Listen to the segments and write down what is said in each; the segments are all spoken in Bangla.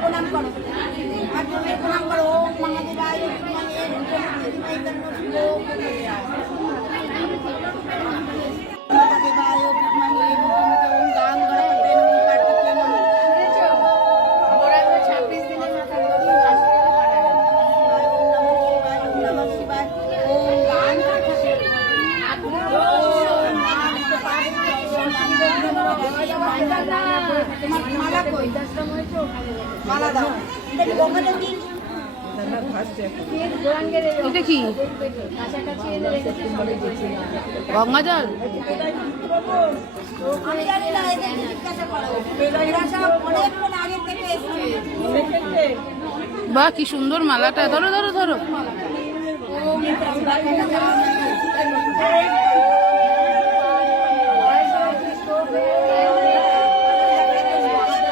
প্রণাম করো, প্রণাম করো। ওম মহাদেবায় এটা কি গঙ্গা জল? আমি জানি না, জিজ্ঞাসা করো। এরা সব অনেকক্ষণ আগে থেকে এসছে। বাহ, কি সুন্দর মালাটা! ধরো ধরো ধরো।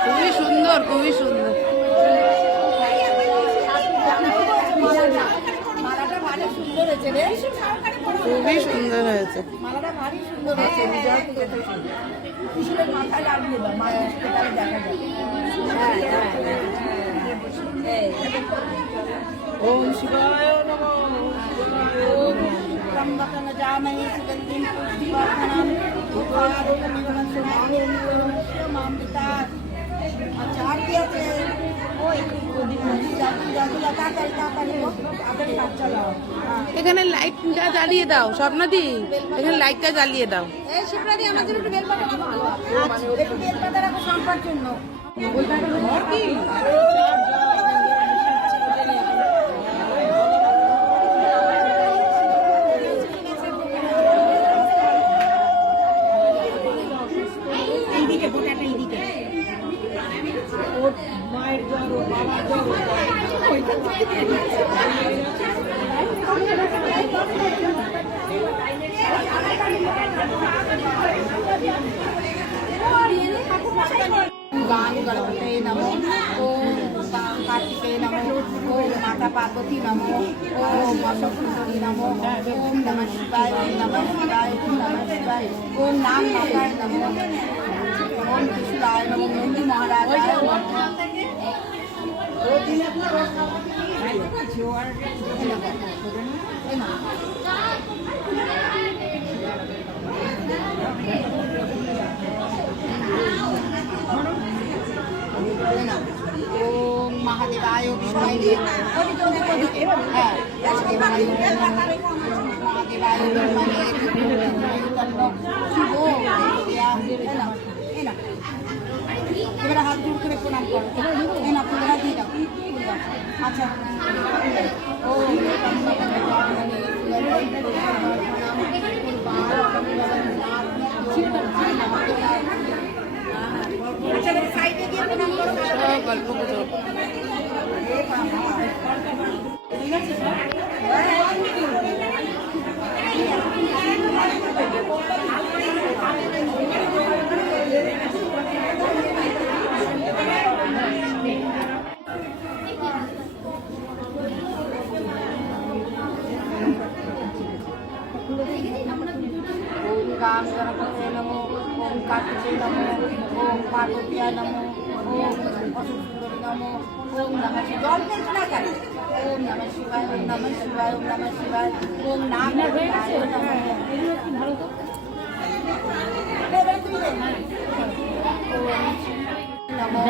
খুবই সুন্দর, খুবই সুন্দর। মালাটা ভারী সুন্দর হয়েছে রে, খুবই সুন্দর হয়েছে। মালাটা ভারী সুন্দর হয়েছে। কিশোরের মাথায় লাগিয়ে দাও, মায়ের দেখা যায়। ওম শিবায় নমঃ। ওম ত্রম্বকং জামহে সুগন্ধিং পুষ্টিবর্ধনং উর্বারুকমিব সুগন্ধিং। আচ্ছা, আর কি আছে? ওই এখানে লাইটটা জ্বালিয়ে দাও স্বপ্নদি, এখানে লাইটটা জ্বালিয়ে দাও। এই শিবরাদি আমার জন্য একটু বেলপাতা রাখো। আচ্ছা, একটু বেলপাতা রাখো সম্পার জন্য। এইদিকে বোটাটা এইদিকে। মায়ের জ্বর, বাবার জ্বর। गान गणपते नमो। ओम कार्तिके नमो। ओम माता पार्वती नमो। ओम अशोक सुंदरी नमो। ओम नमः शिवाय, ओम नमः शिवाय, ओम नमः शिवाय। ओम नाम माताय नमो। ओम त्रिशूलाय नमो। नंदी महाराजाय नमो। ओम महादेवाय विष्णुवे এবারে হাত জোর করে প্রণাম করো। এই না ফুলটা দিয়ে দাও। আচ্ছা, সাইডে দিয়ে প্রণাম করো। গল্প গুজব। ঠিক আছে। ओम गाम गणपते नमो। ओम कार्तिके नमो। ओम पार्वत्याय नमो। ओम अशोक सुंदरी नमो। ओम नमः शिवाय। ओम नमः शिवाय, ओम नमः शिवाय, ओम नमः शिवाय। ओम नाम नमो।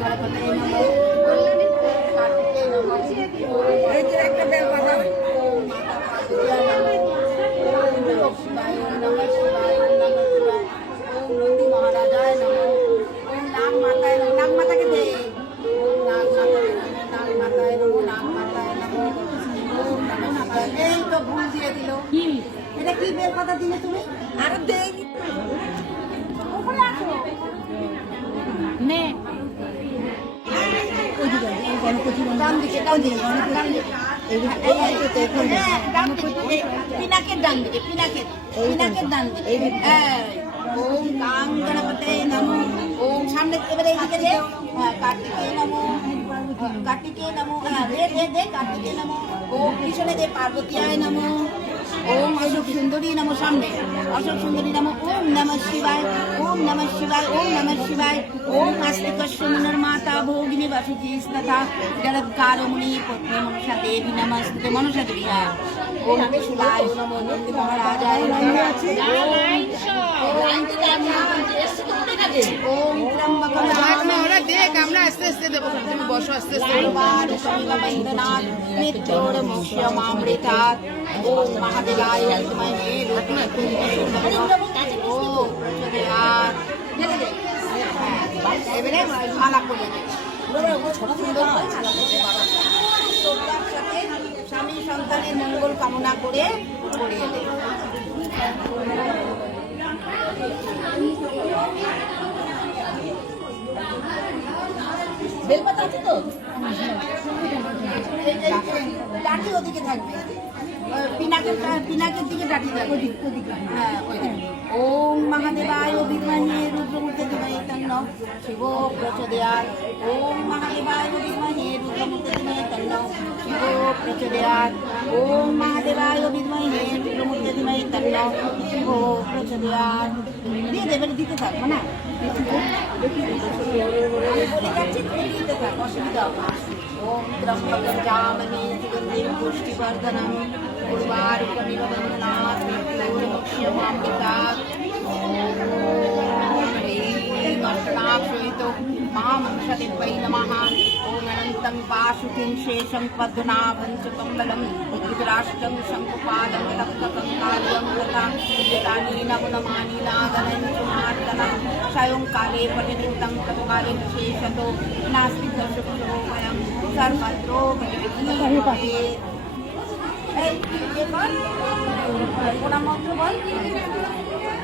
गणपते नमो। कार्तिके नमो। একটা বেল পাতা। ओम माता पार्वती नमो। ओम नमः शिवाय, ओम नमः शिवाय, ओम नमः शिवाय। ओम नंदी महाराजाय नमो। ओम नाग माताय नमो। नाग माता के दे। ओम नाग माताय नमो। नाग माताय नमो। नाग माताय नमो। ओम नमः शिवाय। এই তো ভুল দিয়ে দিল। কি এটা কি বেল পাতা দিলে তুমি? আর দেইনি। উপরে আসো। নে পিনাকের ডান দিকে, পিনাকের ডান দিকে। ওম গাং গণপতে নমো। ওম সামনে এবারে এইদিকে দে। কার্তিকে নমো। কার্তিকে নমো। দে দে দে কার্তিকে নমো। ওম পিছনে দে পার্বতীয়ায় নমো। ওম অশোক সুন্দরী নম সামনে অশোক সুন্দরী নম ওম নমঃ শিবায় ওম নমঃ শিবায় ওম নমঃ শিবায় ওম আস্তিকস্য মুনির্মাতা ভোগিনী বাসুকি তথা জগৎকারমণি পত্নী মনসা দেবী নমস্তে মনসা দেবী ওম শিবায় নমো নন্দী মহারাজায় নমঃ ওম ত্র্যম্বকম এখন ওরা দেখ আমরা আস্তে আস্তে দেবো তুমি বসো আস্তে আস্তে বন্দনাথ মৃত্যুর মোক্ষমামৃতাৎ ওম মহাদেবায় বিদ্মহে ওম প্রচোদয়াৎ এবারে মালা করে স্বামী সন্তানের মঙ্গল কামনা করে পড়িয়ে দেয়। বেলপাতা আছে তো ডাটি ওদিকে থাকবে পিনাকের দিকে ডাটি থাকবে হ্যাঁ ওম মহাদেবায় বিদ্মহে রুদ্রমূর্তি ধীমহি তন্নো শিব প্রচোদয়াৎ ওম মহাদেবায় বিদ্মহে রুদ্রমূর্তি ধীমহি তন্নো শিব প্রচোদয়াৎ ওম মহাদেবায় বিদ্মহে রুদ্রমূর্তি ধীমহি তন্নো শিব প্রচোদয়াৎ দিয়ে দেবে দিতে থাকবো না দিতে থাক অসুবিধা ওম ত্র্যম্বকম জামহে সুগন্ধিম পুষ্টিবর্ধনম উর্বারুকমিব বন্দনাৎ মৃত্যুর্মোক্ষমামৃতাৎ ीमर्षणाक्षयितो महामंसदेवै नमः ॐ अनन्तं पाशुकिं शेषं पद्मनाभं च कम्बलं रुद्राष्टं शङ्कुपालं तप्तकङ्काल्यं तथा एतानि नवनमानि नागनं च मार्दनं सायङ्काले पठनितं तत्काले विशेषतो नास्ति दर्शकोऽयं सर्वत्रो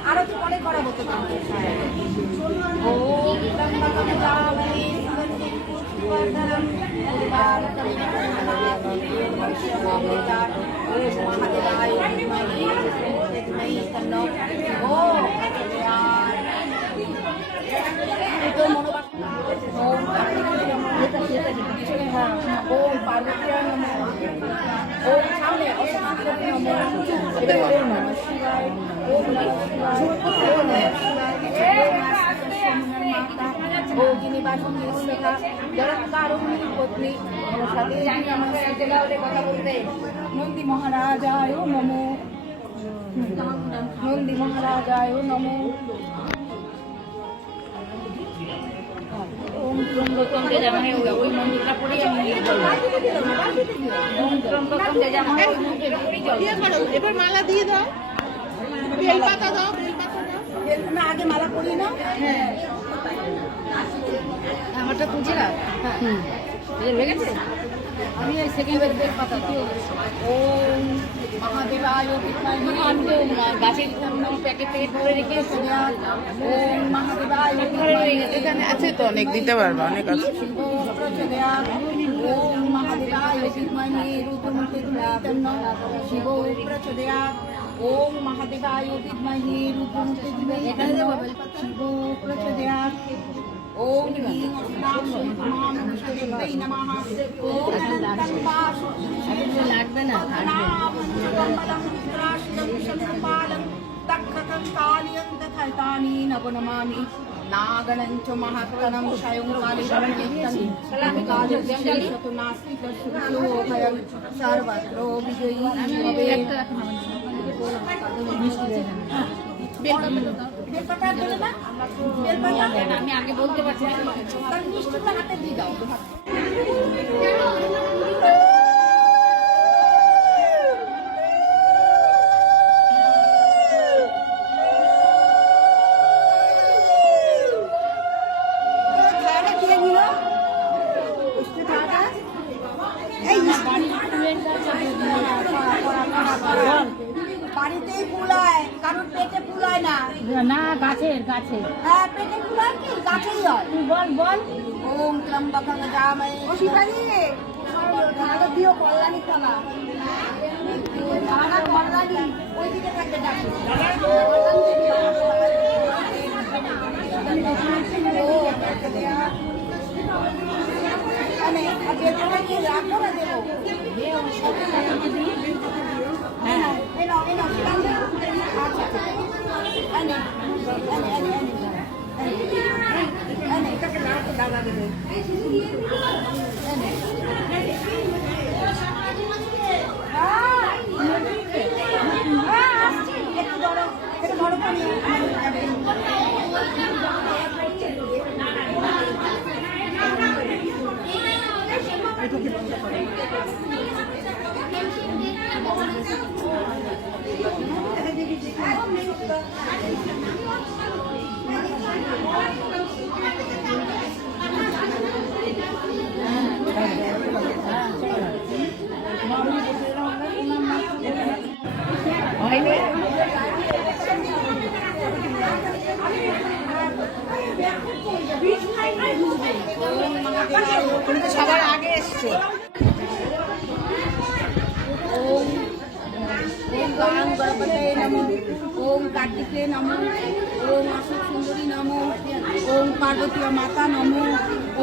আরতি পরে করাবো তো ওম ত্র্যম্বকম জামহে সুগন্ধিম পুষ্টিবর্ধনম উর্বারুকমিব মহাদেবায় বিদ্মহে ধীমহি তন্নো ওম প্রচোদয়াৎ তো মনোবাক্য ওম ওম পার্বত্যায় নমঃ ওম সামনে অসুন্দরী নমঃ ওম নমঃ শিবায় ওম নমঃ শিবায় ওম নমঃ শিবায় ভোগিনী বাসুকি তথা জগৎকারুণী পত্নী মনসা দেবী নমস্তে কথা বলতে নন্দী মহারাজায় নমো নন্দী মহারাজায় নমো ওম ত্র্যম্বকম যজামহে ওই মন্ত্রটা পড়ে আমি ওম ত্র্যম্বকম যজামহে ওই মন্ত্রটা পড়ে যাও এবার মালা দিয়ে দাও বেলপাতা দাও বেলপাতা দাও না আগে মালা পরিয়ে নাও হ্যাঁ আমারটা পুজে না হ্যাঁ হয়ে গেছে আমি এই সেকেন্ডের বেলপাতা দিই ওম মহাদেবায় বিদ্মহে আমি তো গাছের প্যাকেটে ভরে রেখেছি ওম মহাদেবায় এখানে আছে তো অনেক দিতে পারবো অনেক আছে ওম মহাদেবায় বিদ্মহে রুদ্রমূর্তি ধীমহি তন্নো শিব প্রচোদয়াৎ ওম মহাদেবায় বিদ্মহে রুদ্রমূর্তি ধীমহি তন্নো শিব প্রচোদয়াৎ ওম হ্রিং অষ্টাক্ষরী নমঃ ওম অনন্तं পাশুকিং লাগবে না तत्कथं तथैतानि नवनमामि नागणं च महत्तनं सायङ्काले काले विशेषतो नास्ति तत्सुखोभयं सर्वत्रो विजयी भवेत् বেলপাতা দিলে না বেলপাতা আমি আগে বলতে পারছি না তার মিষ্টিটা হাতে দিয়ে দাও বাড়িতেই ফুলায় কারণ পেটে ফুলায় না না গাছের গাছে হ্যাঁ পেটে ফুলায় কি গাছেই হয় তুই বল বল ওম ত্র্যম্বকং জামহে ও শিবানী ভালো দিও কল্যাণী থানা থানা কল্যাণী ওইদিকে থাকবে ডাক্তার মানে বেলপাতা কি রাখবো না দেবো হ্যাঁ তুমি তো সবার আগে এসছো। ওম গাং গণপতয়ে নমঃ, ওম কার্তিকে নমঃ, ওম অশোক সুন্দরী নমঃ, ওম পার্বতী মাতা নমঃ,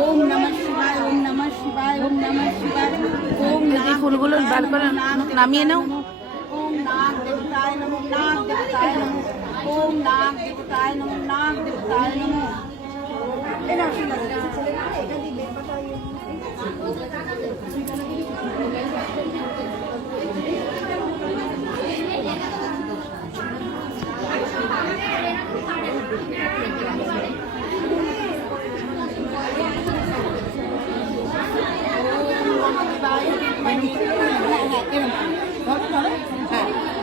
ওম নমঃ শিবায়, ওম নমঃ শিবায়, ওম নমঃ শিবায়, ওম এই ফুলগুলো বার করে নামিয়ে নাও। ওম নাগ দেবতায় নমঃ, নাগ দেবতায় নমঃ, ওম নাগ দেবতায় নমঃ, নাগ দেবতায় নমঃ। এটা শিলা চলে না, এটা দিয়ে বেলপাতা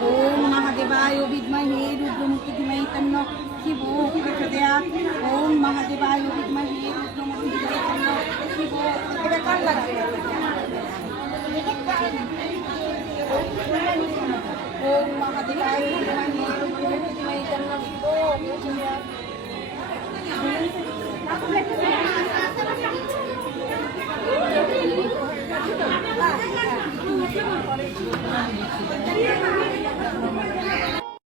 ओम महादेवाय विद्महे रुद्रमुखी धीमहि तन्नो शिवो प्रचोदयात्। ओम महादेवाय विद्महे रुद्रमुखी धीमहि तन्नो शिवो। এটা কার লাগবে? ओम महादेवाय